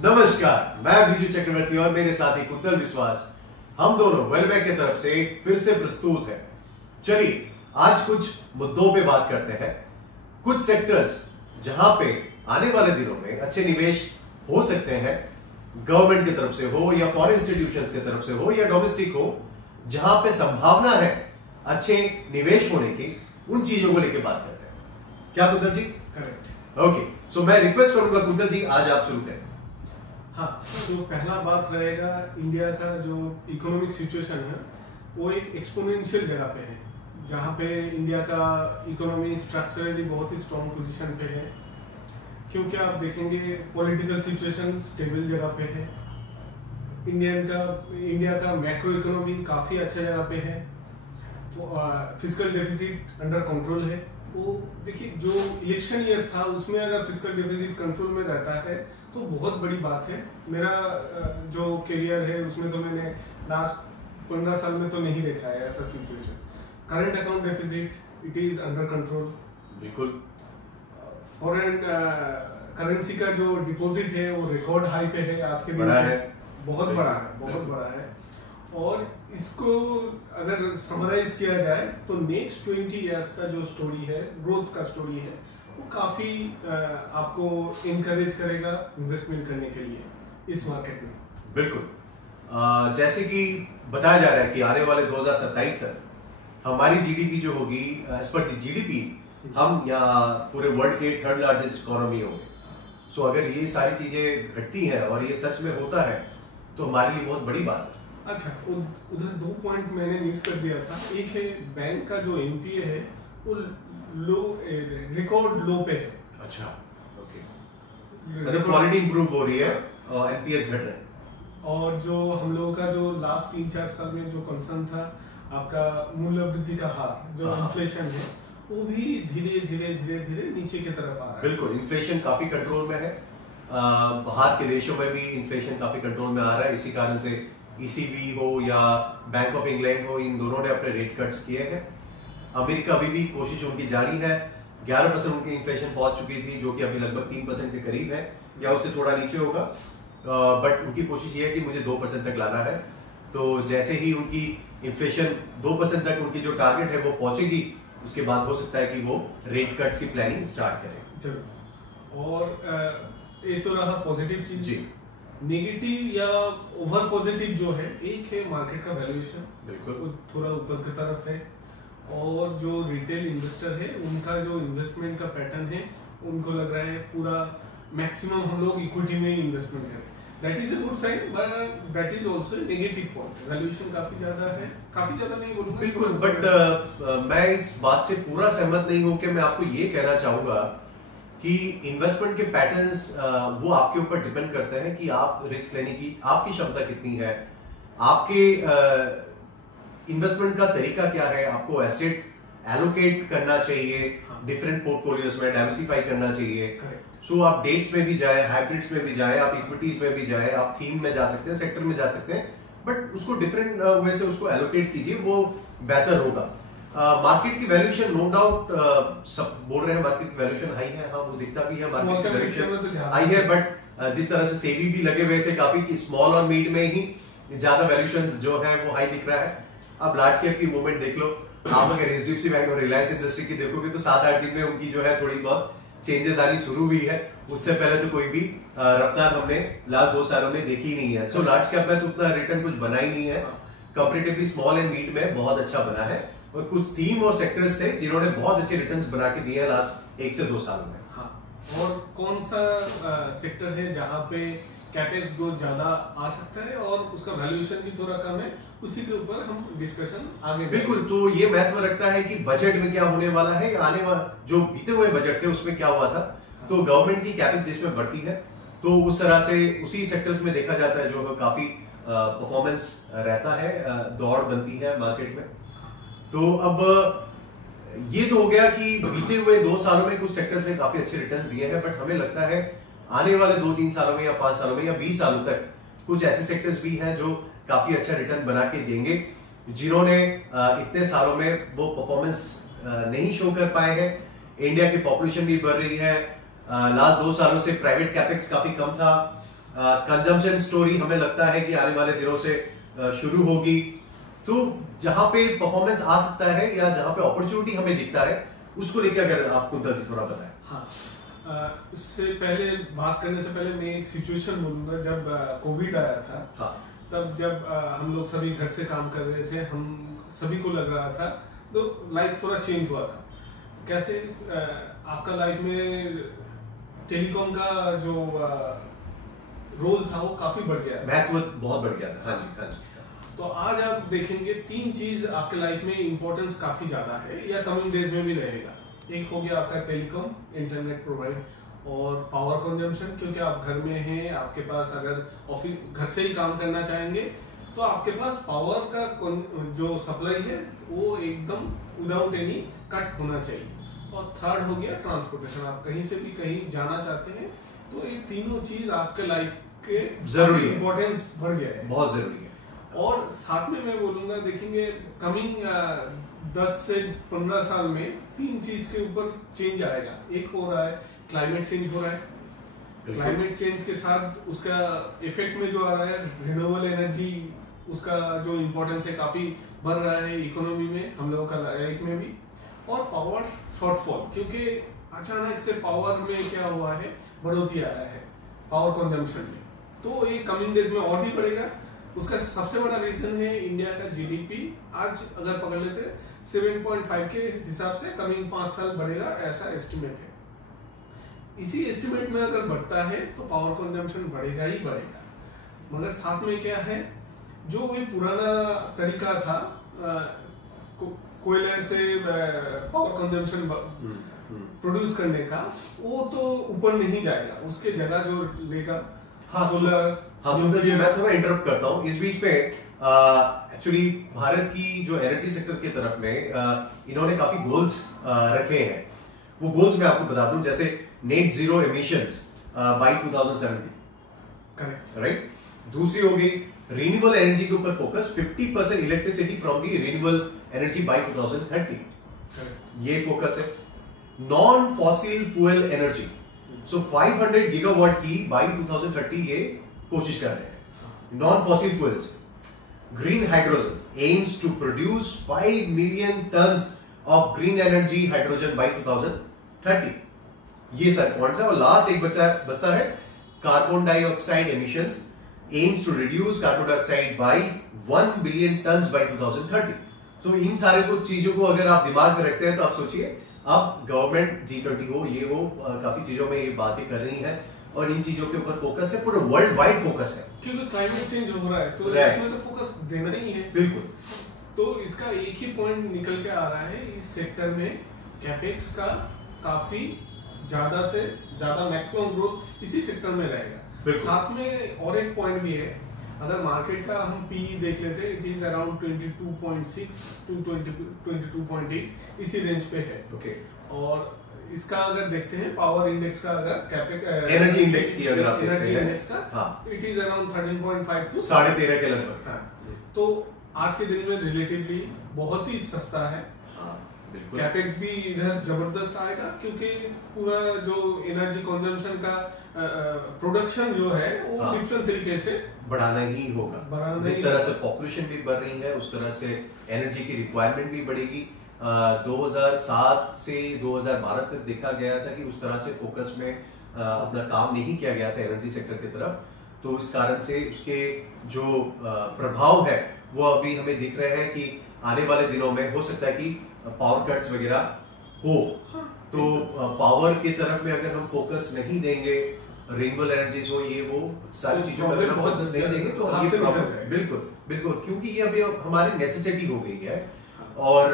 नमस्कार, मैं विजय चक्रवर्ती और मेरे साथी कुत्तल विश्वास, हम दोनों वेलबैक की तरफ से फिर से प्रस्तुत हैं। चलिए आज कुछ मुद्दों पे बात करते हैं। कुछ सेक्टर्स जहां पे आने वाले दिनों में अच्छे निवेश हो सकते हैं, गवर्नमेंट की तरफ से हो या फॉरेन इंस्टीट्यूशंस की तरफ से हो या डोमेस्टिक हो, जहां पे संभावना है अच्छे निवेश होने की, उन चीजों को लेकर बात करते हैं। क्या कुत्तल जी? करेक्ट। ओके, सो मैं रिक्वेस्ट करूंगा कुत्तल जी, आज आप शुरू करें। हाँ, तो पहला बात रहेगा इंडिया का जो इकोनॉमिक सिचुएशन है वो एक एक्सपोनेंशियल जगह पे है, जहाँ पे इंडिया का इकोनॉमी स्ट्रक्चरली बहुत ही स्ट्रॉन्ग पोजीशन पे है। क्योंकि आप देखेंगे पॉलिटिकल सिचुएशन स्टेबल जगह पे है, इंडिया का मैक्रो इकोनॉमी काफ़ी अच्छा जगह पे है, फिस्कल डेफिसिट अंडर कंट्रोल है। वो देखिए, जो इलेक्शन ईयर था उसमें अगर फिस्कल डेफिसिट कंट्रोल में रहता है तो बहुत बड़ी बात है। मेरा जो करियर है उसमें तो मैंने लास्ट 15 साल में तो नहीं देखा है ऐसा situation. Current account deficit it is under control. बिल्कुल। फॉरेन करेंसी का जो डिपॉजिट है वो रिकॉर्ड हाई पे है आज के दिन, बड़ा है, बहुत बड़ा है, बहुत बड़ा है। और इसको अगर समराइज किया जाए तो नेक्स्ट 20 इयर्स का जो स्टोरी है, ग्रोथ का स्टोरी है, वो काफी आपको इनकरेज करेगा इन्वेस्टमेंट करने के लिए इस मार्केट में। बिल्कुल। जैसे कि बताया जा रहा है कि आने वाले 2027 तक हमारी जीडीपी जो होगी, एज पर जीडीपी हम यहाँ पूरे वर्ल्ड के 3rd लार्जेस्ट इकोनॉमी होंगे। सो अगर ये सारी चीजें घटती हैं और ये सच में होता है तो हमारे लिए बहुत बड़ी बात है। अच्छा, उधर 2 पॉइंट मैंने मिस कर दिया था। एक है बैंक का जो एनपीए है वो लो, रिकॉर्ड लो पे है। अच्छा, ओके, मतलब क्वालिटी इंप्रूव हो रही है और एनपीएस घट रहे हैं। और जो हम लोगों का जो लास्ट 3-4 साल में जो कंसर्न था आपका मूल्य वृद्धि का हार, जो इन्फ्लेशन है, वो भी धीरे धीरे नीचे की तरफ आ रहा है। बिल्कुल, इन्फ्लेशन काफी कंट्रोल में है। बाहर के देशों में भी इन्फ्लेशन काफी कंट्रोल में आ रहा है। इसी कारण से ईसीबी हो या बैंक ऑफ इंग्लैंड हो, इन दोनों ने अपने रेट कट्स किए हैं। अमेरिका अभी भी कोशिश उनकी जारी है। 11% उनकी इन्फ्लेशन पहुंच चुकी थी, जो कि अभी लगभग 3% के करीब है या उससे थोड़ा नीचे होगा। बट उनकी कोशिश ये है कि मुझे 2% तक लाना है। तो जैसे ही उनकी इन्फ्लेशन 2% तक उनकी जो टारगेट है वो पहुंचेगी, उसके बाद हो सकता है कि वो रेट कट्स की प्लानिंग स्टार्ट करें। चलो, और ये तो रहा पॉजिटिव चीज जी। नेगेटिव या ओवर पॉजिटिव जो है, एक है मार्केट का वैल्यूएशन, बिल्कुल थोड़ा ऊपर की तरफ है। और जो रिटेल इन्वेस्टर है उनका जो इन्वेस्टमेंट का पैटर्न है, उनको लग रहा है पूरा मैक्सिमम हम लोग इक्विटी में ही इन्वेस्टमेंट करें। That is a good sign, but that is also a negative point. Valuation काफी ज्यादा है, काफी ज्यादा नहीं बोलूंगा। बिल्कुल, बट मैं इस बात से पूरा सहमत नहीं हूं कि मैं आपको ये कहना चाहूंगा कि इन्वेस्टमेंट के पैटर्न्स वो आपके ऊपर डिपेंड करते हैं कि आप रिस्क लेने की आपकी क्षमता कितनी है, आपके इन्वेस्टमेंट का तरीका क्या है, आपको एसेट एलोकेट करना चाहिए, डिफरेंट पोर्टफोलियोज में डाइवर्सिफाई करना चाहिए। सो आप डेट्स में भी जाएं, हाइब्रिड्स में भी जाएं, आप इक्विटीज में भी जाएं, आप थीम में जा सकते हैं, सेक्टर में जा सकते हैं, बट उसको डिफरेंट वे से उसको एलोकेट कीजिए, वो बेहतर होगा। मार्केट की वैल्यूएशन नो डाउट, सब बोल रहे हैं मार्केट की वैल्यूएशन हाई है। हाँ, वो दिखता भी है, मार्केट की वैल्यूएशन हाई है, बट जिस तरह से सेबी भी लगे हुए थे काफी कि स्मॉल और मिड में ही ज्यादा वैल्यूएशन जो है वो हाई दिख रहा है। अब लार्ज कैप की मूवमेंट देख लो, आप अगर एचडीएफसी बैंक और रिलायंस इंडस्ट्री की देखोगे तो 7-8 दिन में उनकी जो है थोड़ी बहुत चेंजेस आनी शुरू हुई है। उससे पहले तो कोई भी रफ्तार हमने लास्ट 2 सालों में देखी नहीं है। सो लार्ज कैप में तो उतना रिटर्न कुछ बना ही नहीं है। कंपैरेटिवली स्मॉल एंड मिड में बहुत अच्छा बना है, और कुछ थीम और सेक्टर्स थे जिन्होंने बहुत अच्छे रिटर्न्स बना के दिए हैं लास्ट 1 से 2 सालों में। हाँ, और कौन सा सेक्टर है जहां पे कैपेक्स ग्रोथ ज्यादा आ सकता है और उसका वैल्यूएशन भी थोड़ा कम है, उसी के ऊपर हम डिस्कशन आगे। बिल्कुल, तो ये महत्व रखता है कि बजट में क्या होने वाला है, आने वाला जो बीते हुए बजट थे उसमें क्या हुआ था। तो गवर्नमेंट की कैपेक्स जिसमें बढ़ती है, तो उस तरह से उसी सेक्टर्स में देखा जाता है जो काफी परफॉर्मेंस रहता है, दौड़ बनती है मार्केट में। तो अब ये तो हो गया कि बीते हुए 2 सालों में कुछ सेक्टर्स ने काफी अच्छे रिटर्न्स दिए हैं, बट हमें लगता है आने वाले 2-3 सालों में या 5 सालों में या 20 सालों तक कुछ ऐसे सेक्टर्स भी हैं जो काफी अच्छा रिटर्न बना के देंगे, जिन्होंने इतने सालों में वो परफॉर्मेंस नहीं शो कर पाए हैं। इंडिया की पॉपुलेशन भी बढ़ रही है, लास्ट 2 सालों से प्राइवेट कैपेक्स काफी कम था, कंजम्पशन स्टोरी हमें लगता है कि आने वाले दिनों से शुरू होगी। तो जहां पे परफॉर्मेंस आ सकता है या जहां पे अपॉर्चुनिटी हमें दिखता है, उसको लेकर अगर आप कुंदन जी थोड़ा बताएं। हाँ, उससे पहले बात करने से पहले मैं एक सिचुएशन बोलूंगा। जब कोविड आया था, हाँ, तब जब हम लोग सभी घर से काम कर रहे थे, हम सभी को लग रहा था तो लाइफ थोड़ा चेंज हुआ था। कैसे आपका लाइफ में टेलीकॉम का जो रोल था वो काफी बढ़ गया, महत्व बहुत बढ़ गया था। हाँ जी, हाँ जी। तो आज आप देखेंगे 3 चीज आपके लाइफ में इंपॉर्टेंस काफी ज्यादा है या कमिंग डेज में भी रहेगा। एक हो गया आपका टेलीकॉम, इंटरनेट प्रोवाइड, और पावर कंजम्पशन, क्योंकि आप घर में हैं, आपके पास अगर ऑफिस घर से ही काम करना चाहेंगे तो आपके पास पावर का जो सप्लाई है वो एकदम विदाउट एनी कट होना चाहिए। और थर्ड हो गया ट्रांसपोर्टेशन, आप कहीं से भी कहीं जाना चाहते हैं तो ये तीनों चीज आपके लाइफ के जरूरी है, इंपॉर्टेंस बढ़ गया है, बहुत जरूरी है। और साथ में मैं बोलूंगा, देखेंगे कमिंग 10 से 15 साल में 3 चीज के ऊपर चेंज आएगा। एक हो रहा है क्लाइमेट चेंज हो रहा है, क्लाइमेट चेंज के साथ उसका इफेक्ट में जो आ रहा है रिन्यूएबल एनर्जी, उसका जो इम्पोर्टेंस है काफी बढ़ रहा है इकोनॉमी में, हम लोगों का लाइफ में भी। और पावर शॉर्टफॉल, क्योंकि अचानक से पावर में क्या हुआ है, बढ़ोतरी आया है पावर कंजम्पशन में, तो ये कमिंग डेज में और भी बढ़ेगा। उसका सबसे बड़ा रीजन है इंडिया का जीडीपी। आज अगर पकड़ लेते 7.5 के हिसाब से कमिंग 5 साल बढ़ेगा, ऐसा एस्टिमेट है। इसी एस्टिमेट में अगर बढ़ता है तो पावर कंजम्पशन बढ़ेगा ही बढ़ेगा। मगर साथ में क्या है, जो भी पुराना तरीका था कोयले से पावर कंजम्पशन प्रोड्यूस करने का, वो तो ऊपर नहीं जाएगा, उसके जगह जो लेगा सोलर। हाँ कुंदन जी, मैं थोड़ा इंटरप्ट करता हूँ इस बीच में। एक्चुअली भारत की जो एनर्जी सेक्टर की तरफ में इन्होंने काफी गोल्स रखे हैं। वो गोल्स मैं आपको बता दूं, जैसे net zero emissions by 2070, correct, right. दूसरी हो गई रिन्यूएबल एनर्जी के ऊपर focus, 50% electricity from the renewable energy by 2030, ये फोकस है। Non fossil fuel energy, so 500 gigawatt की बाय 2030 ये कोशिश कर रहे हैं। Non fossil fuels, green hydrogen aims to produce 5 million tons of green energy hydrogen by 2030, ये सर पॉइंट्स है। और लास्ट एक बचता है carbon dioxide emissions, aims to reduce carbon dioxide by 1 billion tons by 2030। तो इन सारे कुछ चीजों को अगर आप दिमाग में रखते हैं तो आप सोचिए, अब गवर्नमेंट G20 हो, ये हो, काफी चीजों में ये बातें कर रही है और इन चीजों के ऊपर फोकस है, पूरा वर्ल्ड वाइड फोकस है, क्योंकि क्लाइमेट चेंज हो रहा है तो इसमें तो फोकस देना ही है। बिल्कुल। तो इसका एक ही पॉइंट निकल के आ रहा है, इस सेक्टर में कैपेक्स का काफी ज्यादा से ज्यादा मैक्सिमम ग्रोथ इसी सेक्टर में रहेगा। साथ में और एक पॉइंट भी है, अगर मार्केट का हम पीई देख लेते हैं, इट इज अराउंड 22.6 टू 22.8 इसी रेंज पे है। ओके। और इसका अगर देखते हैं पावर इंडेक्स का, अगर कैपेक्स एनर्जी इंडेक्स की अगर आप एनर्जी इंडेक्स का, हाँ, इट इज अराउंड 13.5 टू 13.5 के लगभग। हाँ, तो आज के दिन में रिलेटिवली बहुत ही सस्ता है। कैपेक्स भी इधर जबरदस्त आएगा, क्योंकि पूरा जो एनर्जी कंजम्पशन का प्रोडक्शन जो है वो डिफरेंट तरीके से बढ़ाना ही होगा। जिस तरह से पॉपुलेशन भी बढ़ रही है, उस तरह से एनर्जी की रिक्वायरमेंट भी बढ़ेगी। 2007 से 2012 तक देखा गया था कि उस तरह से फोकस में अपना काम नहीं किया गया था एनर्जी सेक्टर की तरफ, तो इस कारण से उसके जो प्रभाव है वो अभी हमें दिख रहे हैं कि आने वाले दिनों में हो सकता है कि पावर कट्स वगैरह हो। तो पावर की तरफ में अगर हम फोकस नहीं देंगे, रिन्यूएबल एनर्जीज हो, ये वो सारी चीजों में अगर हम फोकस नहीं देंगे तो ये प्रॉब्लम, बिल्कुल बिल्कुल, क्योंकि ये अभी हमारी नेसेसिटी हो गई है। और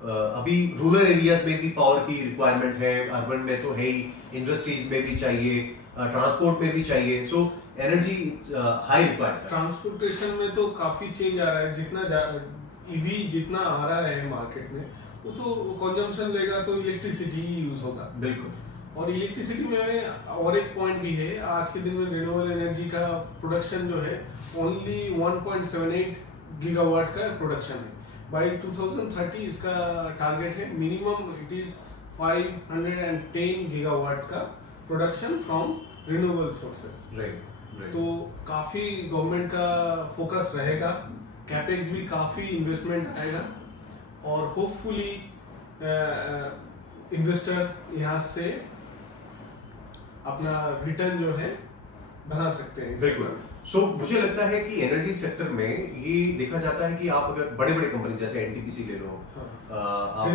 अभी रूरल एरियाज में भी पावर की रिक्वायरमेंट है, अर्बन में तो है ही, इंडस्ट्रीज में भी चाहिए, ट्रांसपोर्ट में भी चाहिए। So energy high required. Transportation में तो काफी चेंज आ रहा है, जितना ईवी जितना आ रहा है मार्केट में, वो तो कंजम्पशन लेगा तो इलेक्ट्रिसिटी ही यूज होगा। बिल्कुल। और इलेक्ट्रिसिटी में और एक पॉइंट भी है, आज के दिन में रिन्यूएबल एनर्जी का प्रोडक्शन जो है ओनली 1.78 गीगावाट का प्रोडक्शन है। बाय 2030 इसका टारगेट है मिनिमम इट इज 510 गीगावाट का production from renewable sources. Right, तो काफी गवर्नमेंट का फोकस रहेगा, कैपेक्स भी काफी इन्वेस्टमेंट आएगा और होपफुली इन्वेस्टर यहाँ से अपना रिटर्न जो है बना सकते हैं। बिल्कुल। सो मुझे लगता है कि एनर्जी सेक्टर में ये देखा जाता है कि आप अगर बड़े बड़े कंपनी जैसे एनटीपीसी ले लो, आप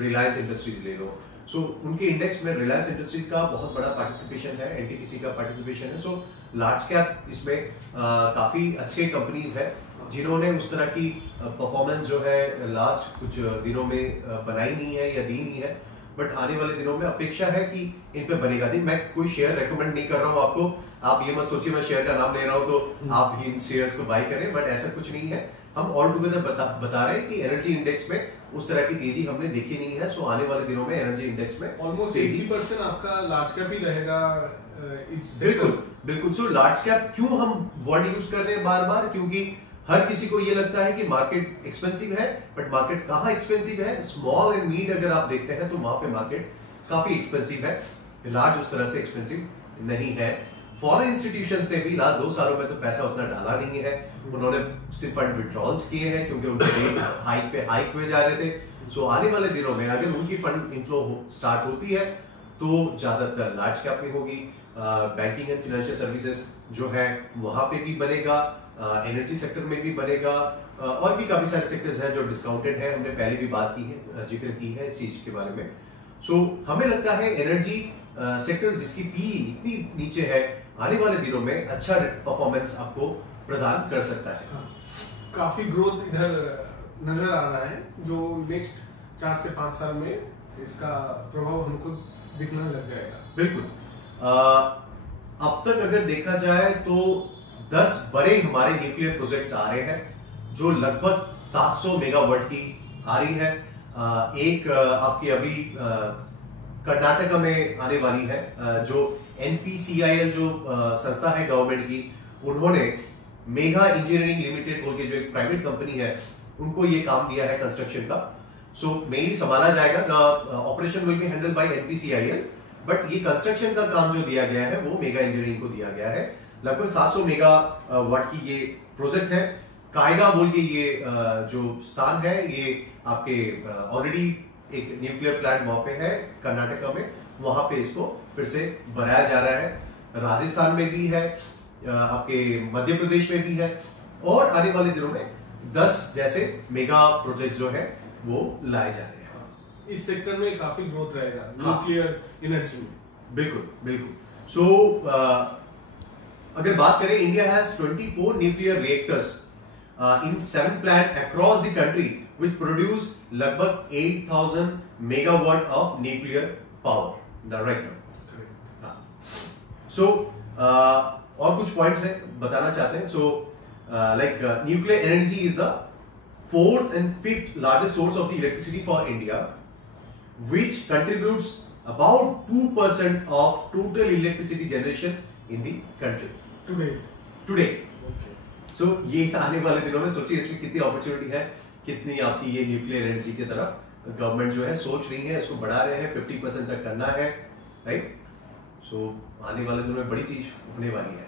रिलायंस इंडस्ट्रीज ले लो, सो उनके इंडेक्स में रिलायंस इंडस्ट्रीज का बहुत बड़ा पार्टिसिपेशन है, एनटीपीसी का पार्टिसिपेशन है। सो लार्ज कैप इसमें काफी अच्छे कंपनीज है जिन्होंने उस तरह की परफॉर्मेंस जो है लास्ट कुछ दिनों में बनाई नहीं है या दी नहीं है, बट आने वाले दिनों में अपेक्षा है कि इन पे बनेगा। मैं कोई शेयर रेकमेंड नहीं कर रहा हूँ आपको, आप ये मत सोचिए मैं शेयर का नाम ले रहा हूँ तो आप इन शेयर्स को बाय करें, बट ऐसा कुछ नहीं है। हम ऑल टुगेदर बता रहे हैं कि एनर्जी इंडेक्स में उस तरह की तेजी हमने देखी नहीं है। सो आने वाले दिनों में एनर्जी इंडेक्स में ऑलमोस्ट 80% आपका लार्ज कैप ही रहेगा इस। बिल्कुल बिल्कुल। सो लार्ज कैप क्यों हम वर्ड यूज कर रहे हैं बार बार, क्योंकि हर किसी को ये लगता है कि मार्केट एक्सपेंसिव है, बट मार्केट कहाँ एक्सपेंसिव है? स्मॉल एंड मीड अगर आप देखते हैं तो वहां पे मार्केट काफी एक्सपेंसिव है, लार्ज उस तरह से एक्सपेंसिव नहीं है। फॉरेन इंस्टीट्यूशंस ने भी लास्ट 2 सालों में तो पैसा उतना डाला नहीं है, उन्होंने सिर्फ फंड विड्रॉल्स किए हैं क्योंकि उनके रेट हाइक पे हाइक हुए जा रहे थे। सो आने वाले दिनों में अगर उनकी फंड इनफ्लो स्टार्ट होती है तो ज्यादातर लार्ज कैप में होगी। बैंकिंग एंड फाइनेंशियल सर्विसेज जो है वहां पे भी बनेगा, एनर्जी सेक्टर में भी बनेगा, और भी काफी सारे सेक्टर्स हैं जो डिस्काउंटेड है, हमने पहले भी बात की है, जिक्र की है इस चीज के बारे में। सो हमें लगता है एनर्जी सेक्टर जिसकी पी इतनी नीचे है आने वाले दिनों में अच्छा परफॉर्मेंस आपको प्रदान कर सकता है। हाँ, काफी ग्रोथ इधर नजर आ रहा है जो नेक्स्ट 4 से 5 साल में इसका प्रभाव हमको दिखने लग जाएगा। बिल्कुल। अब तक अगर देखा जाए तो 10 बड़े हमारे न्यूक्लियर प्रोजेक्ट्स आ रहे हैं जो लगभग 700 मेगावाट की आ रही है। एक आपकी अभी कर्नाटक में आने वाली है, जो NPCIL जो संस्था है गवर्नमेंट की, उन्होंने मेगा इंजीनियरिंग लिमिटेड बोल के जो एक प्राइवेट कंपनी है उनको ये काम दिया है कंस्ट्रक्शन का। सो मेनली संभाला जाएगा, the operation will be handled by NPCIL, but ये कंस्ट्रक्शन का काम जो दिया गया है वो मेगा इंजीनियरिंग को दिया गया है। लगभग 700 मेगावाट की ये प्रोजेक्ट है। कायगा बोल के ये जो स्थान है ये आपके ऑलरेडी एक न्यूक्लियर प्लांट वहां पे है कर्नाटक में, वहां पे इसको फिर से बनाया जा रहा है। राजस्थान में भी है, आपके मध्य प्रदेश में भी है, और आने वाले दिनों में 10 जैसे मेगा प्रोजेक्ट जो है वो लाए जा रहे हैं। इस सेक्टर में काफी ग्रोथ रहेगा न्यूक्लियर एनर्जी में। बिल्कुल बिल्कुल। सो अगर बात करें, India has 24 nuclear reactors in 7 plant across the country which produce लगभग 8000 megawatt of nuclear power right now. So और कुछ पॉइंट्स हैं बताना चाहते हैं। So like nuclear energy is the 4th and 5th largest source of the electricity for India, which contributes about 2% of total electricity generation in the country today. So ये आने वाले दिनों में सोचिए इसमें कितनी अपॉर्चुनिटी है, कितनी आपकी ये न्यूक्लियर एनर्जी की तरफ गवर्नमेंट जो है सोच रही है, इसको बढ़ा रहे हैं, 50% तक करना है, राइट। सो आने वाले दिनों में बड़ी चीज होने वाली है।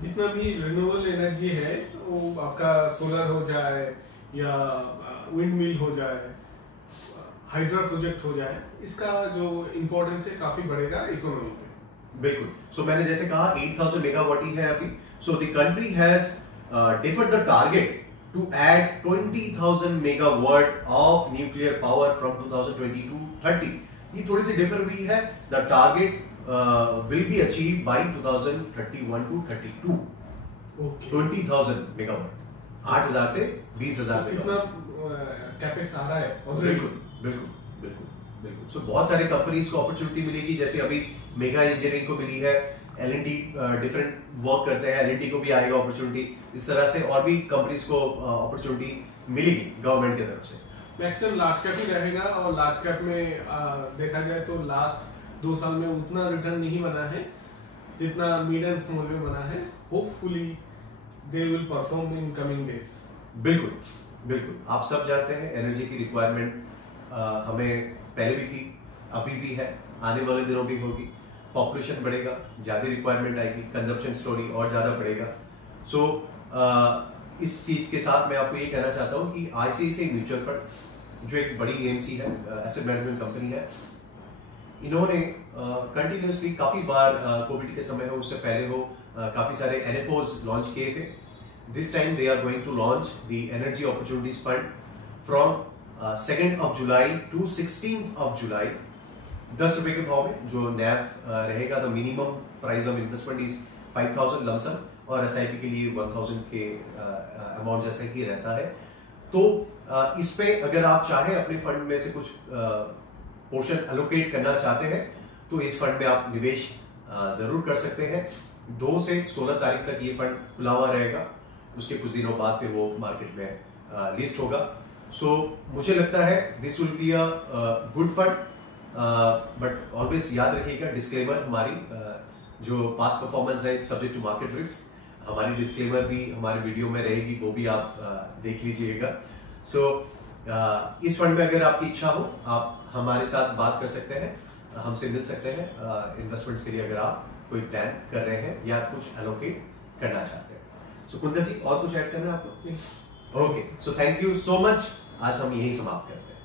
जितना भी रिन्यूएबल एनर्जी है वो आपका सोलर हो जाए या विंड मिल हो जाए, हाइड्रा प्रोजेक्ट हो जाए, इसका जो इम्पोर्टेंस है काफी बढ़ेगा इकोनॉमी पे। बिल्कुल। सो मैंने जैसे कहा 8000 मेगावाट ही है अभी। So the country has deferred the target to add 20,000 megawatt of nuclear power from 2020 to 30. ये थोड़ी सी डिफर हुई है। The target will be achieved by 2031 to 32. Okay. 20,000 megawatt, 8,000 से 20,000 मेगावाट। कितना कैपेक्स आ रहा है? बिल्कुल बिल्कुल बिल्कुल बिल्कुल। सो बहुत सारे कंपनीज को अपॉर्चुनिटी मिलेगी, जैसे अभी मेगा इंजीनियरिंग को मिली है, L&T डिफरेंट वर्क करते हैं, L&T को भी आएगा अपॉर्चुनिटी। इस तरह से और भी कंपनीज को अपॉर्चुनिटी मिलेगी गवर्नमेंट की तरफ से। मैक्सिमम लार्ज कैप ही रहेगा, और लार्ज कैप में देखा जाए तो लास्ट 2 साल में उतना रिटर्न नहीं बना है जितना मिड एंड स्मॉल में बना है। Hopefully they will perform in coming days. बिल्कुल बिल्कुल। आप सब जानते हैं एनर्जी की रिक्वायरमेंट हमें पहले भी थी, अभी भी है, आने वाले दिनों भी होगी। पॉपुलेशन बढ़ेगा, ज़्यादा रिक्वायरमेंट आएगी, कंजप्शन स्टोरी और ज़्यादा बढ़ेगा। सो इस चीज़ के साथ मैं आपको ये कहना चाहता हूँ कि ICICI म्यूचुअल फंड जो एक बड़ी AMC है, एसेट मैनेजमेंट कंपनी है, इन्होंने कंटिन्यूसली काफ़ी बार कोविड के समय हो, उससे पहले हो, काफ़ी सारे NFOs लॉन्च किए थे। This time they are going to launch the energy opportunities fund from 2 July to 16 July, 10 रुपए के भाव में। जो NAV रहेगा, the minimum price of investment is 5000 lump sum, और SIP के लिए 1000 के अमाउंट जैसा ही रहता है। तो इस पे अगर आप चाहें अपने फंड में से कुछ पोर्शन एलोकेट करना चाहते हैं तो इस फंड में आप निवेश जरूर कर सकते हैं। 2 से 16 तारीख तक ये फंड खुला हुआ रहेगा, उसके कुछ दिनों बाद फिर वो मार्केट में लिस्ट होगा। सो मुझे लगता है this will be a good fund, but always याद रखिएगा डिस्क्लेमर, हमारी जो पास्ट परफॉर्मेंस है सब्जेक्ट टू मार्केट रिस्क, हमारी डिस्क्लेमर भी हमारे वीडियो में रहेगी, वो भी आप देख लीजिएगा। सो इस फंड में अगर आपकी इच्छा हो, आप हमारे साथ बात कर सकते हैं, हमसे मिल सकते हैं इन्वेस्टमेंट्स के लिए, अगर आप कोई प्लान कर रहे हैं या कुछ एलोकेट करना चाहते हैं। सो कुंदन जी, और कुछ ऐड करना है आपको? Okay, so thank you so much. आज हम यही समाप्त करते हैं।